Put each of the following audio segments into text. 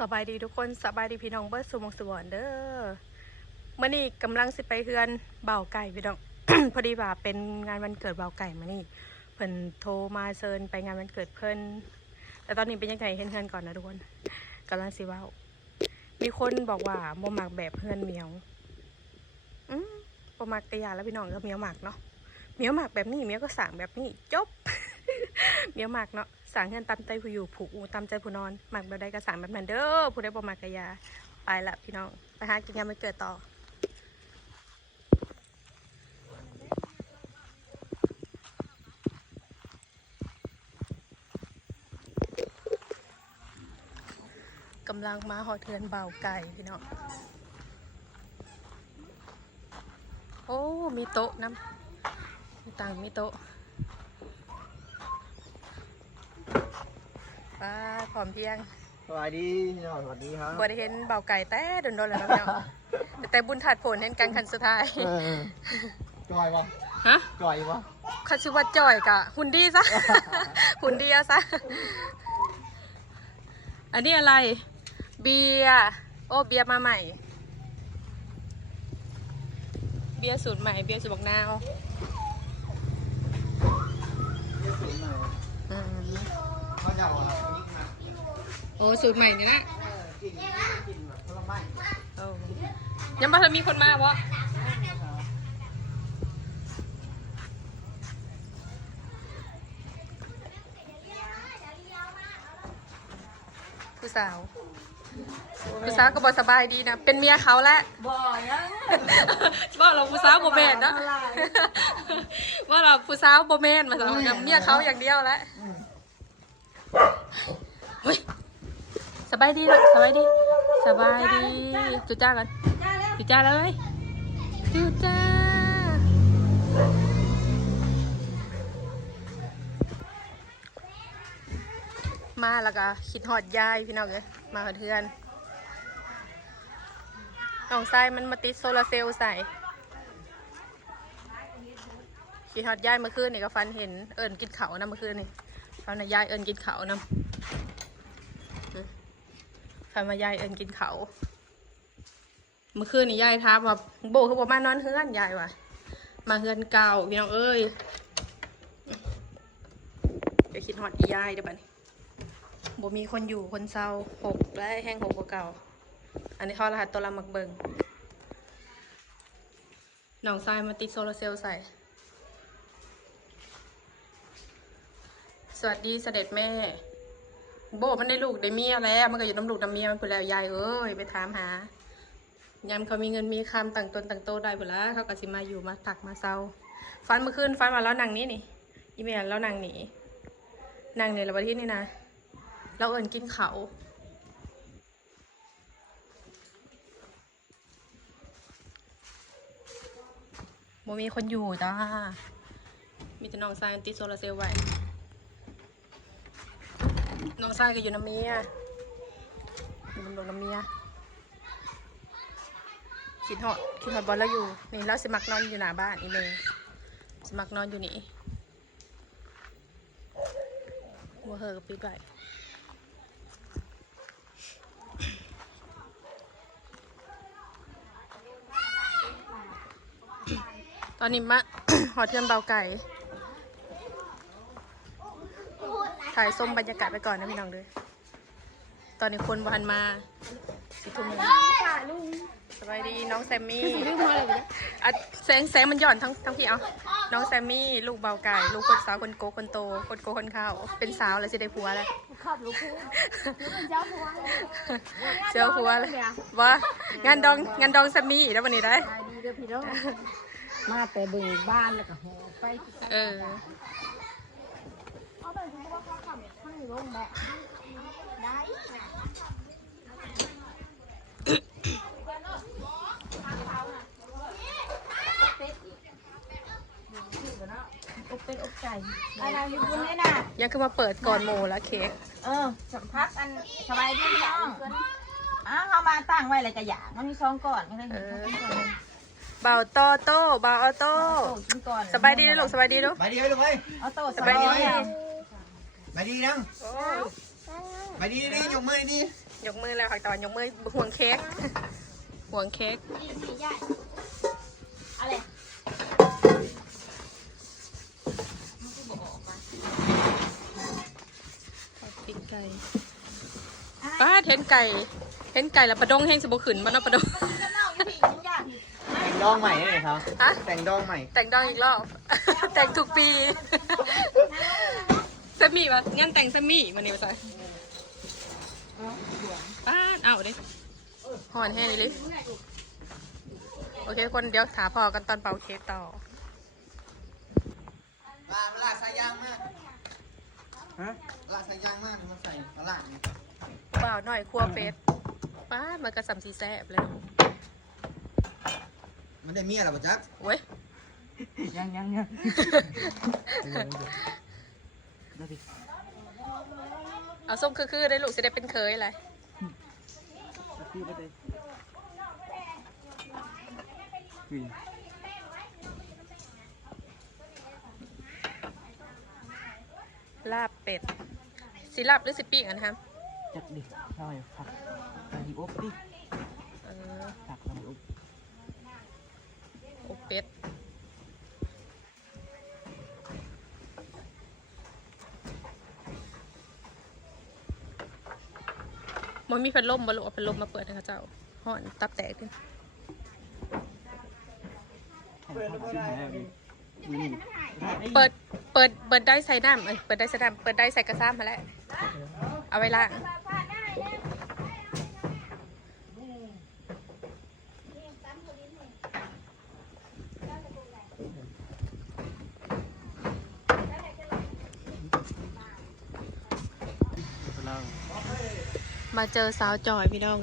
สบายดีทุกคนสบายดีพี่น้องเบิร์ดสุมงสวรรค์เด้อเมื่อนี้กำลังสิไปเฮือนเบาไก่พี่น้อง พอดีว่าเป็นงานวันเกิดเบาไก่มานี่เพิ่นโทรมาเชิญไปงานวันเกิดเพิ่นแต่ตอนนี้เป็นยังไงเฮือนก่อนนะทุกคนกำลังสิว่ามีคนบอกว่าโมมักแบบเฮือนเหมียวบ่มักกระยาแล้วพี่น้องก็เหมียวหมักเนาะเหมียวหมักแบบนี้เหมียวก็สั่งแบบนี้จบ เหมียวหมักเนาะสั่งเฮือนตามใจผู้อยู่ผูกตามใจผู้นอนหมักแบบใดก็สั่งแบบนั้นเด้อผู้ใดบ่มักกระยาไปละพี่น้องไปหากินงานวันเกิดต่อกำลังมาหอเทือนเบาไก่พี่น้องโอ้มีโต๊ะน้ำมีตังมีโต๊ะป้าพร้อมเพียงสวัสดีพี่น้องสวัสดีครับบัวได้เห็นเบาไก่แต่โดนๆแล้วเนาะแต่บุญถัดผลเห็นกันคันสุดท้ายจอยปะฮะจอยปะคันชื่อว่าจ่อยกะหุ่นดีซะ หุ่นดีอะซะอันนี้อะไรเบียร์โอ้เบียร์มาใหม่เบียร์สูตรใหม่เบียร์สูตรบักนาวเขาจะบอกโอ้สูตรใหม่นี่นะกินแบบผลไม้ยังบ่ทันมีคนมาวะผู้สาวก็บอกสบายดีนะเป็นเมียเขาแหละบ่ยังว่าเราผู้สาวโบเมนนะว่าเราผู้สาวโบเมนมาสำหรับเมียเขาอย่างเดียวแล้วเฮ้ยสบายดีเลยสบายดีจุจ้ากันจุจ้าเลยจุจ้ามาแล้วก็คิดหอดยายพี่น้องเลยมาเพื่อนน้องทรายมันมาติดโซลาเซลล์ใส่คิดหอดยายเมื่อคืนนี่ก็ฟันเห็นเอิญกินเขานะเมื่อคืนนี่ฟันมายายเอิญกินเขานะฟันมายายเอิญกินเขาเมื่อคืนนี่ยายท้าว่าโบคือบอกมานอนเฮือนยายว่ะมาเฮือนเก่าพี่น้องเอ้ยเดี๋ยวคิดหอดยายเดี๋ยวบัดนี้บ่มีคนอยู่คนเศร้าหกและแห้งหกกว่าเก่าอันนี้เขารหัสตัวละมักเบิงน้องทรายมาติดโซลาเซลล์ใส่สวัสดีเสด็จแม่โบมันได้ลูกได้เมียแล้วมันก็อยู่น้ำลูกน้ำเมียมันพูดแล้วยายเอ้ยไปถามหายามเขามีเงินมีคำต่างตนต่างโตได้พูดแล้วเขาก็สิมาอยู่มาตักมาเศร้าฟันเมื่อคืนฟันมาแล้วนางนี้นี่อีเมลแล้วนางหนีนางเนี่ยเราไปที่นี่นะเราเอิญกินเขาโมมีคนอยู่จ้ามีแต่น้องทรายติดโซลาเซลล์ไว้น้องทรายก็อยู่น้ำเมียอยู่บนดวงน้ำเมียคิดหอดบอลแล้วอยู่นี่เราสมัครนอนอยู่หน้าบ้านอีเมย์สมัครนอนอยู่นี่วัวเหอกับปิดไว้ตอนนี้มา หอเทือนเบาไก่ถ่ายส้มบรรยากาศไปก่อนนะพี่น้องด้วยตอนนี้คนวันมา10 ทุ่มสบายดีน้องแซมมี่แสงมันหย่อนทั้งพี่เอาน้องแซมมี่ลูกเบาไก่ลูกคนสาวคนโกคนโตคนโกคนข้าวเป็นสาวแล้วจะได้ผัวแล้วขับลูกคู่เจ้าผัวเลยว่างานดองแซมมี่แล้ววันนี้ได้ดีเด้อพี่น้องมาแต่เบิ่งบ้านแล้วก็หอไปเอาไปให้ว่าเขาขับข้างลงแบบได้เป็นอกไก่อะไรอยู่บนนี้น่ะยังคือมาเปิดก่อนโมแล้วเค้กสัมผัสอันสบายดีน้องเขามาตั้งไว้อะไรกระหยางมันมี2ก้อนไม่ได้เบาโตโต้เบาออโต้สบายดีลูกสบายดีลูกสบายดีไหมลูกเอ้ยออโต้สบายดีสบายดีนัง ไปดีนี่ยกมือดี ยกมือแล้วค่ะตอนยกมือห่วงเค้กห่วงเค้ก อะไร ปิ้งไก่ป้าเห็นไก่แล้วปลาดงแห้งสบู่ขืนบ้านเอาปลาดง แต่งดองใหม่เลยครับ ฮะ แต่งดองใหม่ แต่งดองอีกรอบ แต่งทุกปีสมี่วะงั้นแต่งสมี่มันนี่วะใส่ป้าเอาดิหอนแห้งดิโอเคทุกคนเดี๋ยวถาพอกันตอนเป่าเค้กต่อ ลาดสายยางมากฮะลาดสายยางมากมันใส่ลาดนี่ เปล่าหน่อยครัวเฟสป้ามันกระสำสีแซ่บเลย มันได้เมียหรอปะจ๊ะ เว้ย ยัง เอาส้มคือได้ลูกจะได้เป็นเคยอะไรลาบเป็ดสิลาบหรือสิปิ้งอันนะครับ จัดดิใช่ผักใส่อบดิ ผักใส่อบ อบเป็ดมันมีพัดลมบ่ลูกเอาพัดลมมาเปิดให้เขาเจ้าห่อนตับแตกดิเปิดได้ใส่น้ำเปิดได้ใส่น้ำเปิดได้ใส่กระซ้ำมาแล้วเอาไว้ล่างมาเจอสาวจอยพี่น้อง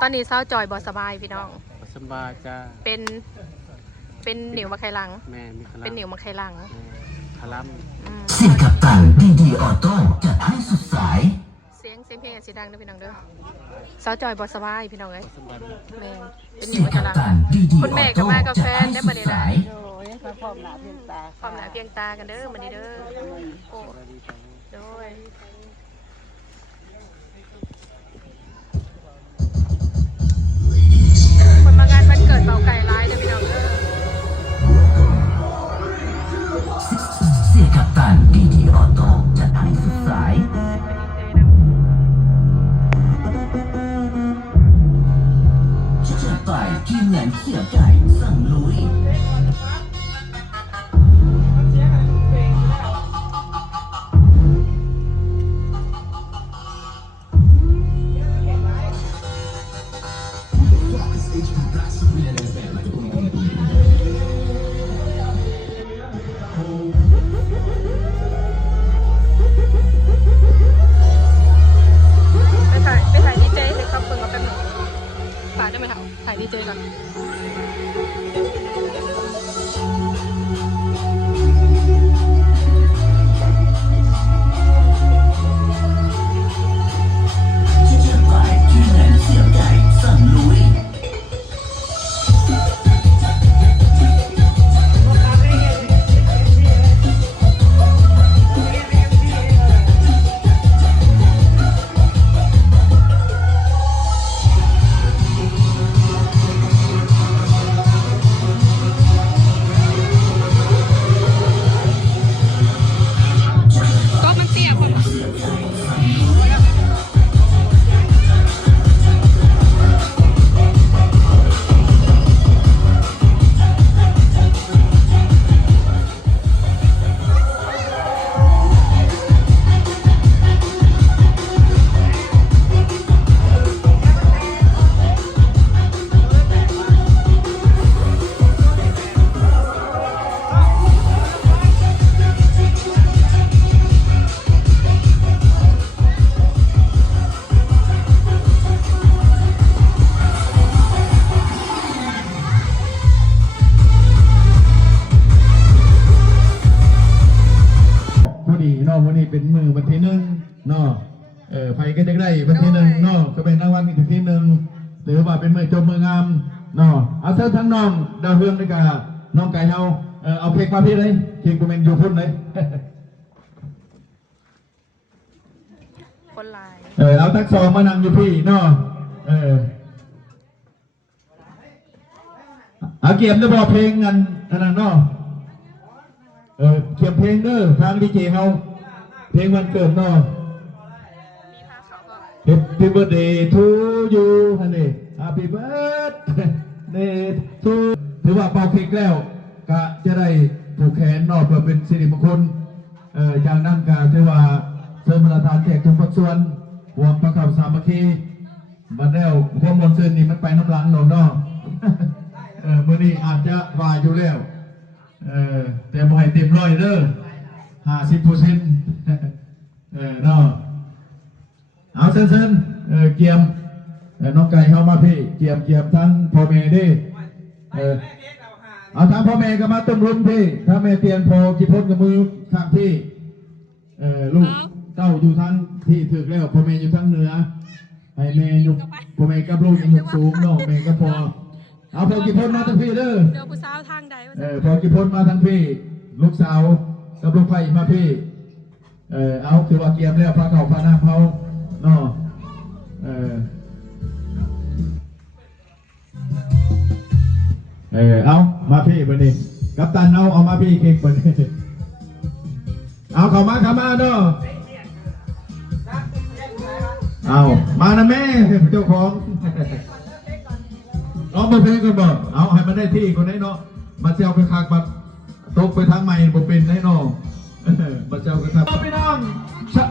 ตอนนี้สาวจอยบอสบายพี่น้อง สบายจ้า เป็นหนิวมาไคลัง แม่มีคลัม เป็นหนิวมาไคลัง คลัม เส้นกัปตันดีออโต้จัดให้สุดสาย เสียงเพลงสีดังนะพี่น้องเด้อสาวจอยบอสบายพี่น้องเอ้ย สบาย แม่เป็นห เส้ นิ น วมาไค กัป ลัง ตันดีอ คุณ อ แม่ก็ โต้ มากับแฟ จัด น ให้ ได้ สุ มา ด ได้ สาย โอ้ยพร้อมหน้าเพียงตา ความหนาเพียงตากันเด้อมาดีเด้อโอ้โดยคนมางานวันเกิดเบาไก่ร้ายเด้อพี่น้องเด้อ เส้นกัปตันดีออโต้จัดให้สุดสาย 这代居然这代上路。 ไปถ่ายดีเจให้เขาเพิ่งมาเป็นหนึ่งฝากได้ไหมคะถ่ายดีเจก่อน这代居然这代上路。 ก็มันเตี้ยคนพอดีเนาะวันนี้เป็นมือวันที่หนึ่งเนาะไผก็จะได้วันที่หนึ่งเนาะก็เป็นรางวัลอีกที่หนึ่งหรือว่าเป็นมือจบมืองามเนาะเอาเชิญทั้งน้องดาวเรืองด้วยกันน้องไก่เฮาเอาเค้กมาพี่เลยเค้กกูเป็นอยู่พุ่นเลย คนหลาย เอาทักซองมานั่งอยู่พี่เนาะเอาเกียมจะบอกเพลงอันนั้นเนาะเกียมเพลงเด้อทางดีเจเฮาเพลงวันเกิดเนาะ มีผ้าขาวก็ Happy birthday to you ฮันนี่ Happy birthday to ถือว่าเป่าเค้กแล้วก็จะได้ผูกแขนเนาะเพื่อเป็นสิริมงคลอย่างนั้นก็ถือว่าเสริมประทานแขกทุกภาคส่วนรวมประกอบสามัคคีมาแล้วความมนต์ซื่นนี่มันไปน้ำหลังเนาะ มื้อนี้อาจจะว่าอยู่แล้วแต่บ่ให้เต็มร้อยเด้อ50%เนาะเอาเซินเกียมน้องไก่เข้ามาพี่เกียมทั้งพ่อแม่ดิเอาทั้งพ่อแม่ก็มาตุ้มรุมพี่ถ้าแม่เตียนพอกี่พ้นกับมือข้างพี่ลูกเต้าอยู่ทั้งที่ถึกแล้วพ่อแม่อยู่ทั้งเหนือให้แม่ยุกพ่อแม่กับลูกยุกสูงเนาะแม่ก็พอเอาพอกี่พ้นมาทั้งพี่เด้อ เดี๋ยวผู้สาวทางใดว่า พอกี่พ้นมาทั้งพี่ลูกสาวกับลูกไผ่มาพี่เอาคือว่าเกียมแล้วพระเก่าพระน้ำเขาเนาะเอามาพี่บันนี้กัปตันเอามาพี่เค้กบันนี้เอาเข้ามาเนาะเอามานะแม่เจ้าของเอามาเพลงกันบ่เอาให้มันได้ที่คนนี้เนาะมาเจ้าไปคางบัดตกไปทางใหม่บ่เป็นได้เนาะมาเจ้ากันครับพี่น้องชะ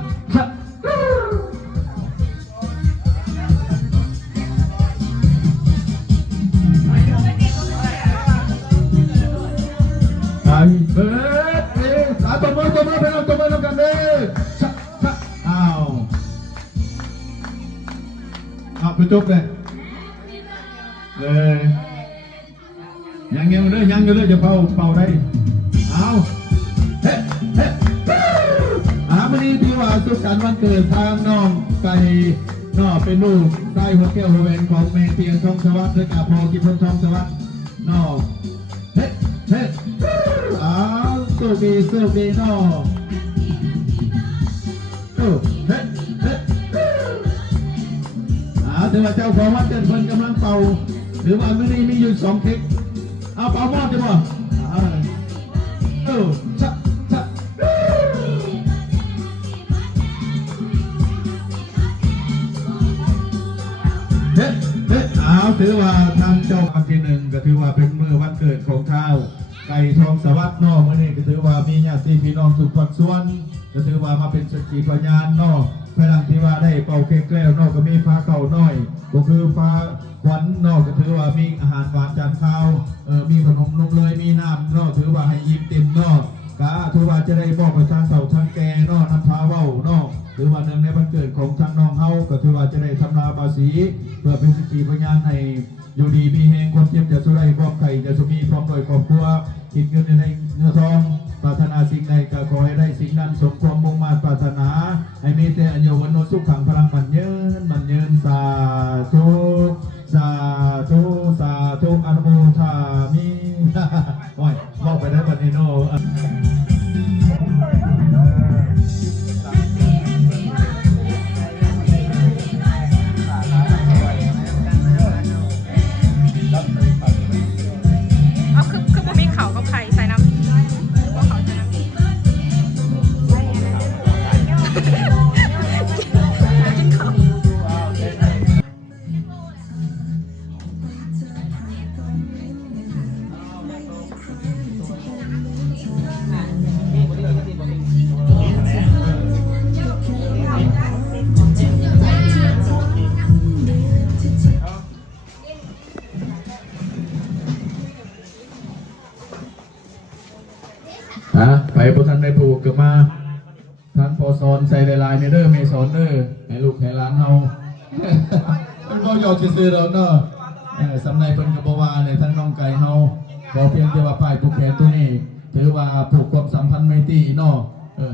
เบิร์ดตัวมือไปน้องตัวมือแล้วกันเลยชะเอาไปจบเลยยังเงี้ยเลยยังอยู่เลยจะเป่าได้เอาวันนี้ที่ว่าสุขสันต์วันเกิดทางน้องไก่น้อเป็นลูกใต้หัวแก้วหัวแหวนของแม่เตียงทองสวัสดิ์และกับพ่อกิพลทองสวัสดิ์น้อสุขีน้อถือว่าเจ้าของวัดเดินคนกำลังเป่าหรือว่าวันนี้มีอยู่2เค้กเอาเป่ามอดจะบ่ชะถือว่าทางเจ้าวันที่1ก็ถือว่าเป็นมื้อวันเกิดของเท้าไก่ทองสวัสดิ์นอกมื้อนี้ก็ถือว่ามีญาติพี่น้องทุกภาคส่วนก็ถือว่ามาเป็นสักขีพยานนอกภายหลังที่ว่าได้เป่าเค้กแล้วนอกก็มีฟ้าเก่าน้อยก็คือฟ้าขวัญนอกก็ถือว่ามีอาหารหวานจานข้าวมีขนมนมเลยมีน้ำนอกถือว่าให้ยิ้มเต็มนอกก็ถือว่าจะได้บอกกับทางเต่าทางแก่นอกน้ำพาเว้านอกถือว่าหนึ่งในวันเกิดของทางน้องเฮาก็ถือว่าจะได้ทำนาภาษีเพื่อเป็นสักขีพยานให้อยู่ดีมีแห่งความเจ็บจะสุไรความไข่จะสุมีพร้อมโดยครอบครัวกินเงินในเงินทองปรารถนาสิ่งใดก็ขอให้ได้สิ่งนั้นสมความมุ่งมั่นปรารถนาให้มีแต่อัญญวันโนสุขังพลังมันเยินสาธุอนุโมทามิโอ้ยบอกไปได้ปัจจุบันเอาคือบ่มีเขากับไข่ใส่น้ำหรือว่าเขาใส่น้ำกินเขาไปพวกท่านได้ผูกกับมาท่านพอสอนใส่ลายในเด้อเมสอนเด้อให้ลูกให้ร้านเฮามันก็หยอกซื้อเราเนาะสำในเป็นกระบวาเนี่ยทั้งน้องไก่เฮาขอเพียงแต่ว่าป้ายผูกแขนตัวนี้ถือว่าผูกความสัมพันธ์ไมตรีเนาะ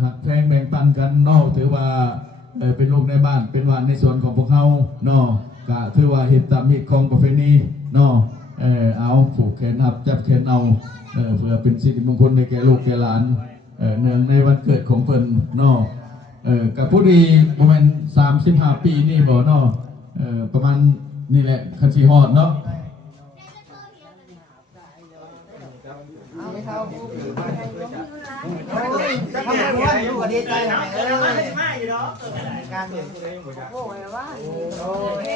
หักแพงแบ่งปันกันเนาะถือว่าเป็นลูกในบ้านเป็นวันในส่วนของพวกเฮาเนาะก็ถือว่าเหตุตามเหตุของประเพณีเนาะเอาผูกแขนหับจับแขนเอาเพื่อเป็นสิริมงคลในแก่ลูกแก่หลานเนื่องในวันเกิดของเพิ่นเนาะ กับผู้ดีประมาณ35 ปีนี่บ่เนาะประมาณนี่แหละคันสิฮอดเนาะ จะทำอะไรวะอยู่กับดีใจหน่อยไม่อยู่เนาะการเมืองโอ้ยว่าโอ้ย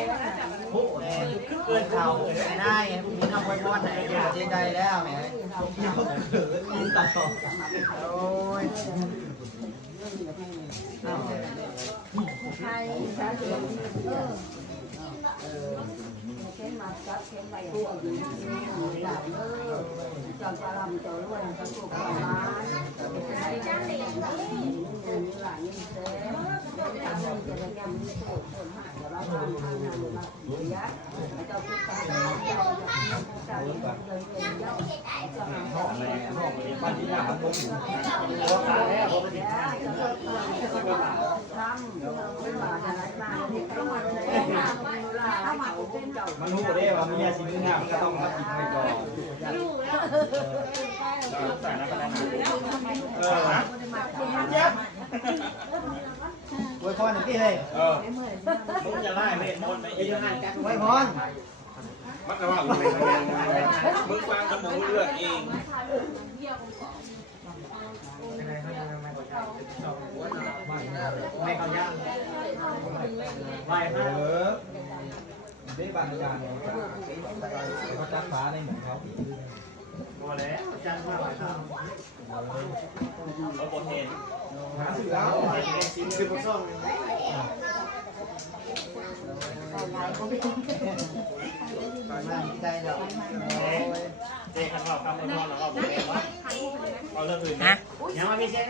โอ้ยเกินเขาได้มีน้องคนวันไหนอยู่ดีใจแล้วแหมตัดต่อโอ้ยมันรู้ได้ว่ามีสิ่งงามก็ต้องรับผิดไม่ก่อนไว้พรหน่อยพี่เลยมึงจะไล่เวทมนต์ไปยังไงกันไว้พรมักกะว่ามึงฟังจมูกเลือดเองไม่เขาย่างไหวมากได้บางอย่างเขาจับฟ้าในเหมือนเขาพอแล้วจับฟ้าหลายครั้งเราบนเห็นหาสื่อแล้วซิมคือบนซ่องใจเนาะเจ๊ขันบอกคำในห้องแล้วก็เอาเรื่องอื่นนะยังไม่มีเจ๊